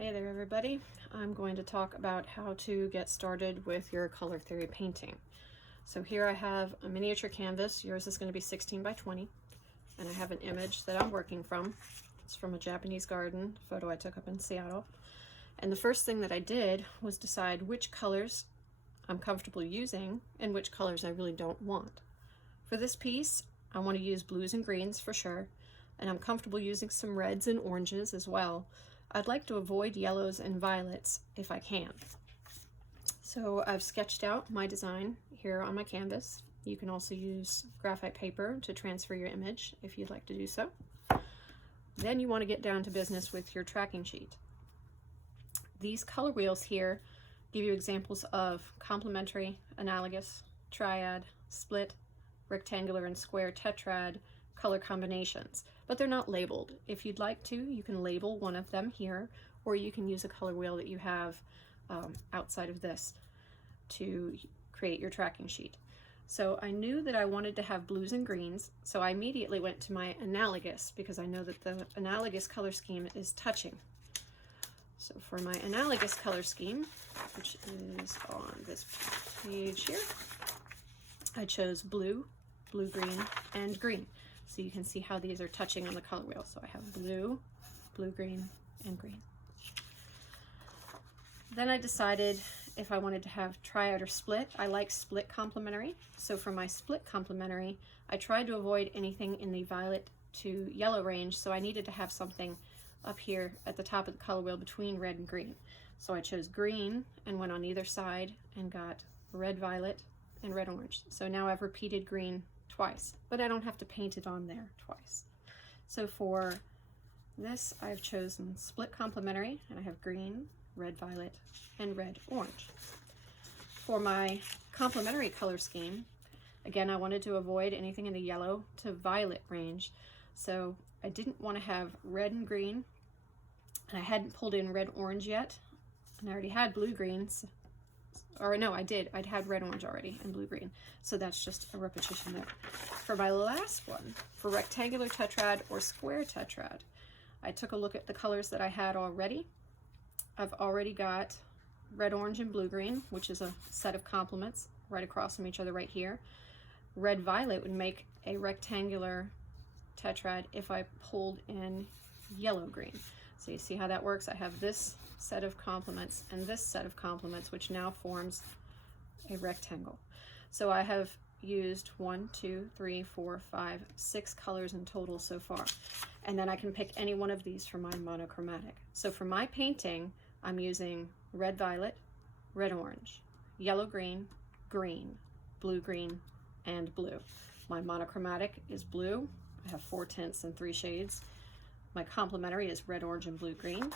Hey there everybody. I'm going to talk about how to get started with your color theory painting. So here I have a miniature canvas. Yours is going to be 16 by 20, and I have an image that I'm working from. It's from a Japanese garden photo I took up in Seattle. And the first thing that I did was decide which colors I'm comfortable using and which colors I really don't want. For this piece, I want to use blues and greens for sure, and I'm comfortable using some reds and oranges as well. I'd like to avoid yellows and violets if I can. So I've sketched out my design here on my canvas. You can also use graphite paper to transfer your image if you'd like to do so. Then you want to get down to business with your tracking sheet. These color wheels here give you examples of complementary, analogous, triad, split, rectangular, and square tetrad color combinations, but they're not labeled. If you'd like to, you can label one of them here, or you can use a color wheel that you have outside of this to create your tracking sheet. So I knew that I wanted to have blues and greens, so I immediately went to my analogous because I know that the analogous color scheme is touching. So for my analogous color scheme, which is on this page here, I chose blue, blue-green, and green. So you can see how these are touching on the color wheel. So I have blue, blue-green, and green. Then I decided if I wanted to have triad or split. I like split complementary. So for my split complementary, I tried to avoid anything in the violet to yellow range, so I needed to have something up here at the top of the color wheel between red and green. So I chose green and went on either side and got red violet and red orange. So now I've repeated green twice, but I don't have to paint it on there twice. So for this, I've chosen split complementary, and I have green, red violet, and red orange. For my complementary color scheme, again, I wanted to avoid anything in the yellow to violet range, so I didn't want to have red and green, and I hadn't pulled in red orange yet, and I already had blue greens. Or no, I did. I'd had red orange already and blue green. So that's just a repetition there. For my last one, for rectangular tetrad or square tetrad, I took a look at the colors that I had already. I've already got red, orange, and blue green, which is a set of complements right across from each other right here. Red violet would make a rectangular tetrad if I pulled in yellow green. So you see how that works? I have this set of complements and this set of complements, which now forms a rectangle. So I have used 1, 2, 3, 4, 5, 6 colors in total so far. And then I can pick any one of these for my monochromatic. So for my painting, I'm using red violet, red orange, yellow green, green, blue green, and blue. My monochromatic is blue. I have 4 tints and 3 shades. My complementary is red, orange, and blue green.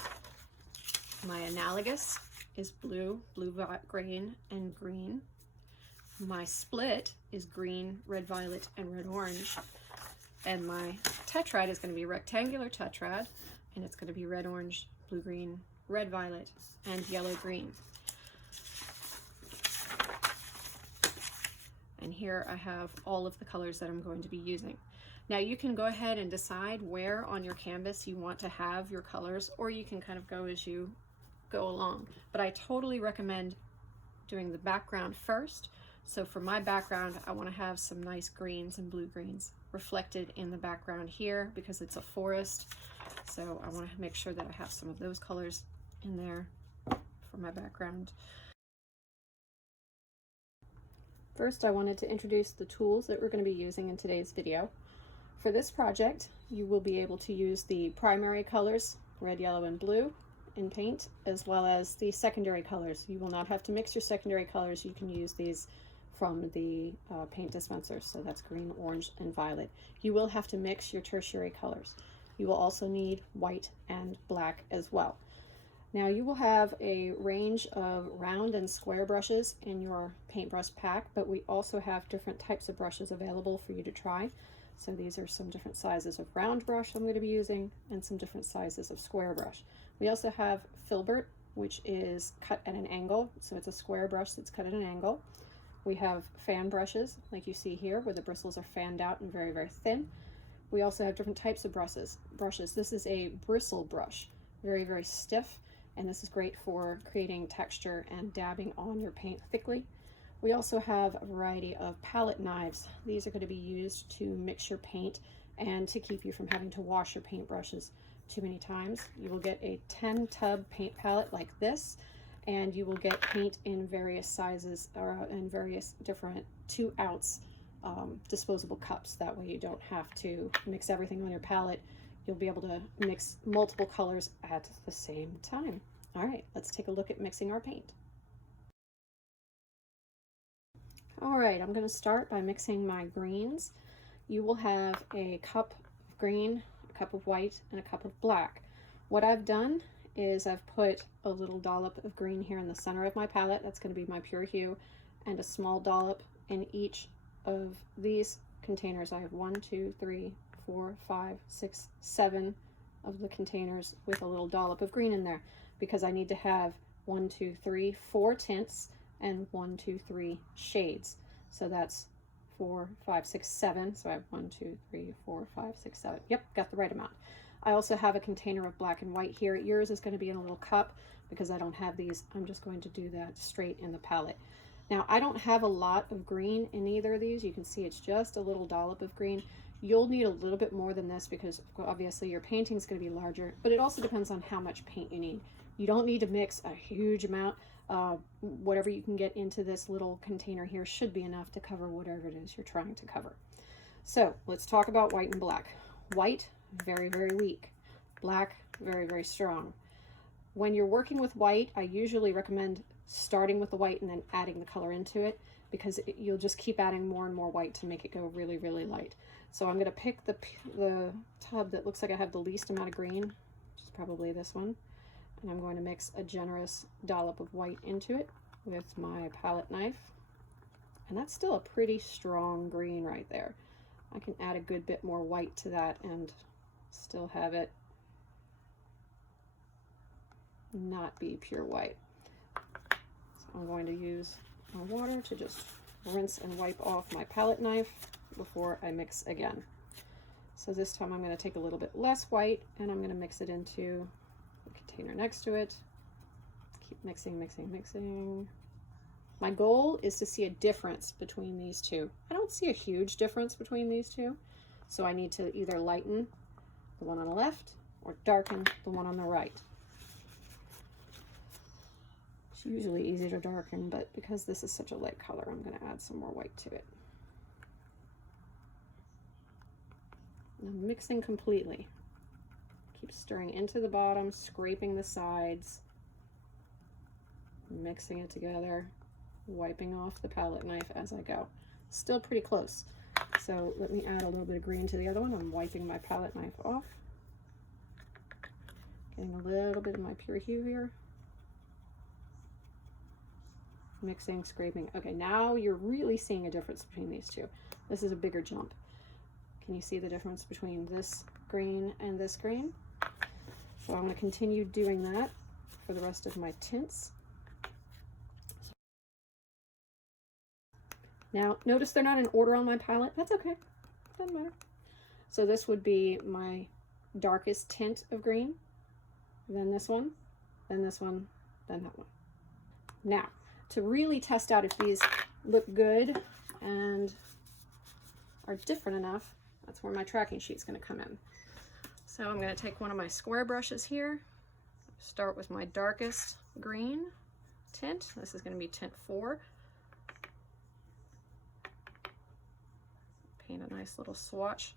My analogous is blue, blue-green, and green. My split is green, red, violet, and red, orange. And my tetrad is going to be rectangular tetrad, and it's going to be red, orange, blue, green, red, violet, and yellow, green. And here I have all of the colors that I'm going to be using. Now you can go ahead and decide where on your canvas you want to have your colors, or you can kind of go as you go along. But I totally recommend doing the background first. So for my background, I want to have some nice greens and blue greens reflected in the background here because it's a forest. So I want to make sure that I have some of those colors in there for my background. First, I wanted to introduce the tools that we're going to be using in today's video. For this project, you will be able to use the primary colors, red, yellow, and blue, in paint, as well as the secondary colors. You will not have to mix your secondary colors. You can use these from the paint dispenser. So that's green, orange, and violet. You will have to mix your tertiary colors. You will also need white and black as well. Now you will have a range of round and square brushes in your paintbrush pack, but we also have different types of brushes available for you to try. So these are some different sizes of round brush I'm going to be using and some different sizes of square brush. We also have filbert, which is cut at an angle. So it's a square brush that's cut at an angle. We have fan brushes, like you see here, where the bristles are fanned out and very, very thin. We also have different types of brushes. This is a bristle brush, very, very stiff, and this is great for creating texture and dabbing on your paint thickly. We also have a variety of palette knives. These are going to be used to mix your paint and to keep you from having to wash your paintbrushes too many times. You will get a 10 tub paint palette like this, and you will get paint in various sizes or in various different 2-ounce disposable cups. That way you don't have to mix everything on your palette. You'll be able to mix multiple colors at the same time. All right, let's take a look at mixing our paint. All right, I'm going to start by mixing my greens. You will have a cup of green, a cup of white, and a cup of black. What I've done is I've put a little dollop of green here in the center of my palette. That's going to be my pure hue, and a small dollop in each of these containers. I have 1, 2, 3, 4, 5, 6, 7 of the containers with a little dollop of green in there, because I need to have 1, 2, 3, 4 tints and 1, 2, 3 shades. So that's 4, 5, 6, 7. So I have 1, 2, 3, 4, 5, 6, 7. Yep, got the right amount. I also have a container of black and white here. Yours is going to be in a little cup because I don't have these. I'm just going to do that straight in the palette. Now, I don't have a lot of green in either of these. You can see it's just a little dollop of green. You'll need a little bit more than this because obviously your painting is going to be larger, but it also depends on how much paint you need. You don't need to mix a huge amount. Whatever you can get into this little container here should be enough to cover whatever it is you're trying to cover. So let's talk about white and black. White, very, very weak. Black, very, very strong. When you're working with white, I usually recommend starting with the white and then adding the color into it, because you'll just keep adding more and more white to make it go really, really light. So I'm going to pick the tub that looks like I have the least amount of green, which is probably this one, and I'm going to mix a generous dollop of white into it with my palette knife. And that's still a pretty strong green right there. I can add a good bit more white to that and still have it not be pure white. So I'm going to use my water to just rinse and wipe off my palette knife before I mix again. So this time I'm going to take a little bit less white and I'm going to mix it into the container next to it. Keep mixing, mixing, mixing. My goal is to see a difference between these two. I don't see a huge difference between these two, so I need to either lighten the one on the left or darken the one on the right. It's usually easy to darken, but because this is such a light color, I'm going to add some more white to it. And I'm mixing completely. Keep stirring into the bottom, scraping the sides, mixing it together, wiping off the palette knife as I go. Still pretty close. So let me add a little bit of green to the other one. I'm wiping my palette knife off. Getting a little bit of my pure hue here. Mixing, scraping. Okay, now you're really seeing a difference between these two. This is a bigger jump. Can you see the difference between this green and this green? So I'm going to continue doing that for the rest of my tints. Now, notice they're not in order on my palette. That's okay. Doesn't matter. So this would be my darkest tint of green, then this one, then this one, then that one. Now, to really test out if these look good and are different enough, that's where my tracking sheet's going to come in. So I'm going to take one of my square brushes here, start with my darkest green tint. This is going to be tint 4. Paint a nice little swatch,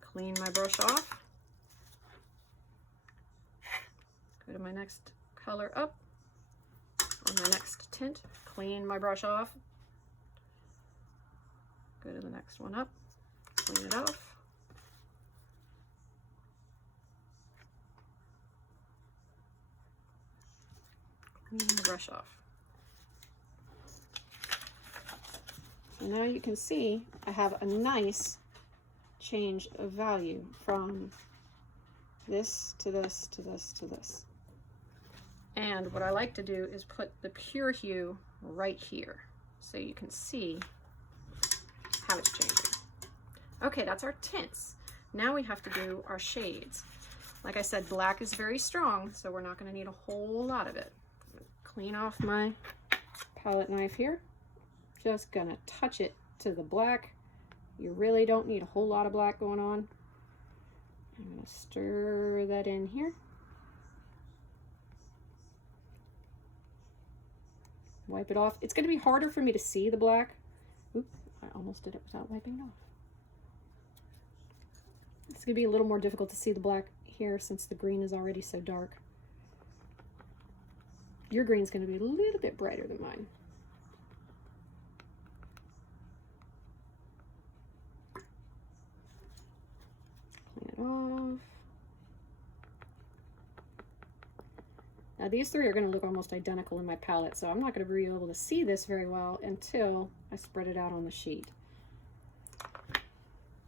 clean my brush off, go to my next color up, on my next tint, clean my brush off, go to the next one up, clean it off, clean the brush off. So now you can see I have a nice change of value from this to this to this to this. And what I like to do is put the pure hue right here so you can see how it's changing. Okay, that's our tints. Now we have to do our shades. Like I said, black is very strong, so we're not going to need a whole lot of it. Clean off my palette knife here. Just going to touch it to the black. You really don't need a whole lot of black going on. I'm going to stir that in here. Wipe it off. It's going to be harder for me to see the black. Oop, I almost did it without wiping it off. It's going to be a little more difficult to see the black here since the green is already so dark. Your green's going to be a little bit brighter than mine. Clean it off. Now these three are going to look almost identical in my palette, so I'm not going to be able to see this very well until I spread it out on the sheet.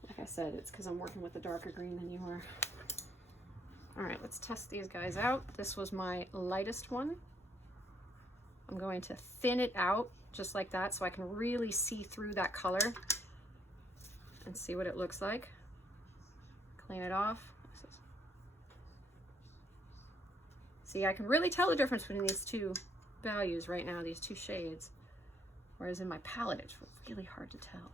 Like I said, it's because I'm working with a darker green than you are. All right, let's test these guys out. This was my lightest one. I'm going to thin it out just like that so I can really see through that color and see what it looks like. Clean it off. See, I can really tell the difference between these two values right now, these two shades. Whereas in my palette, it's really hard to tell.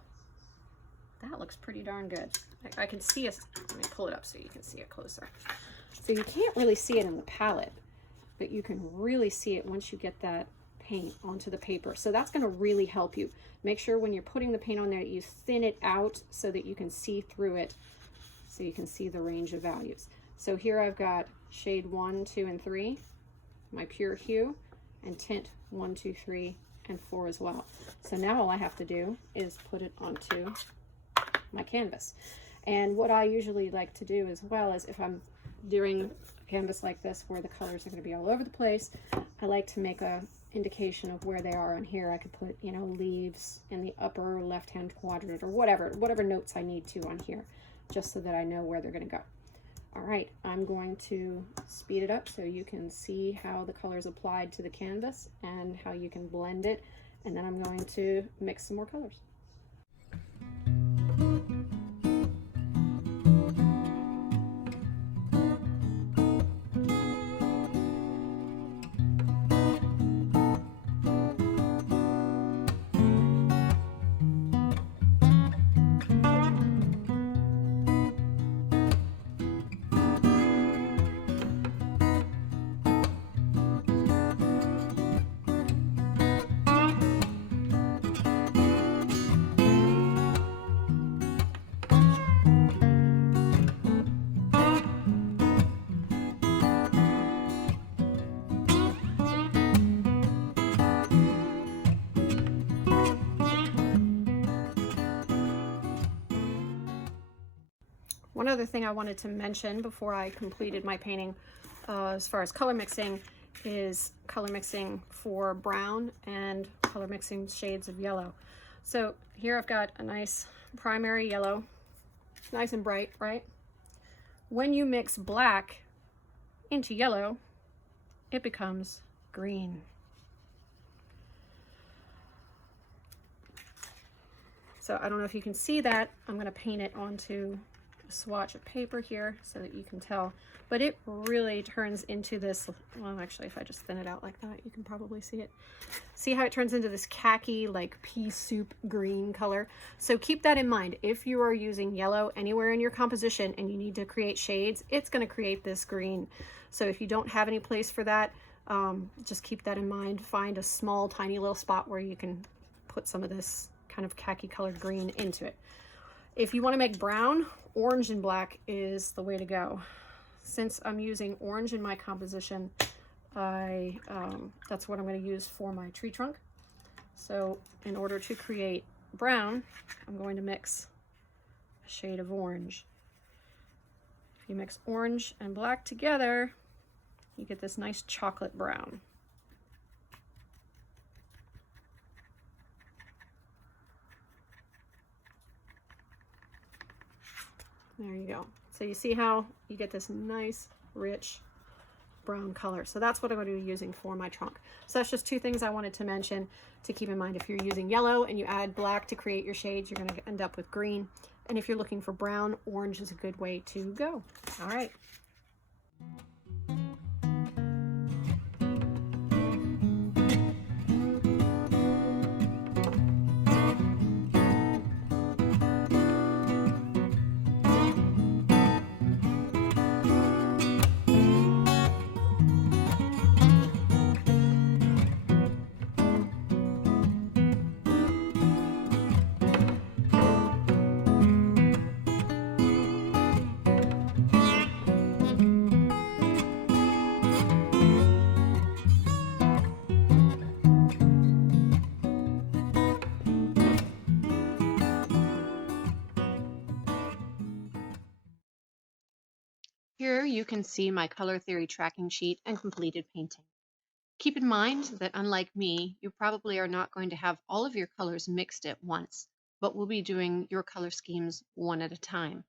That looks pretty darn good. I can see it. Let me pull it up so you can see it closer. So you can't really see it in the palette, but you can really see it once you get that paint onto the paper. So that's going to really help you. Make sure when you're putting the paint on there, you thin it out so that you can see through it, so you can see the range of values. So here I've got shade 1, 2, and 3, my pure hue, and tint 1, 2, 3, and 4 as well. So now all I have to do is put it onto my canvas. And what I usually like to do as well is if I'm doing a canvas like this where the colors are going to be all over the place, I like to make a indication of where they are on here. I could put, you know, leaves in the upper left-hand quadrant or whatever notes I need to on here, just so that I know where they're going to go. All right, I'm going to speed it up so you can see how the colors applied to the canvas and how you can blend it, and then I'm going to mix some more colors. One other thing I wanted to mention before I completed my painting as far as color mixing is color mixing for brown and color mixing shades of yellow. So here I've got a nice primary yellow, nice and bright, right? When you mix black into yellow, it becomes green. So I don't know if you can see that. I'm going to paint it onto a swatch of paper here so that you can tell, but it really turns into this, well, actually if I just thin it out like that, you can probably see it. See how it turns into this khaki, like pea soup green color? So keep that in mind. If you are using yellow anywhere in your composition and you need to create shades, it's going to create this green. So if you don't have any place for that, just keep that in mind. Find a small, tiny little spot where you can put some of this kind of khaki colored green into it. If you want to make brown, orange and black is the way to go. Since I'm using orange in my composition, that's what I'm going to use for my tree trunk. So in order to create brown, I'm going to mix a shade of orange. If you mix orange and black together, you get this nice chocolate brown. There you go. So you see how you get this nice, rich brown color. So that's what I'm going to be using for my trunk. So that's just two things I wanted to mention to keep in mind. If you're using yellow and you add black to create your shades, you're going to end up with green. And if you're looking for brown, orange is a good way to go. All right. Here you can see my color theory tracking sheet and completed painting. Keep in mind that unlike me, you probably are not going to have all of your colors mixed at once, but we'll be doing your color schemes one at a time.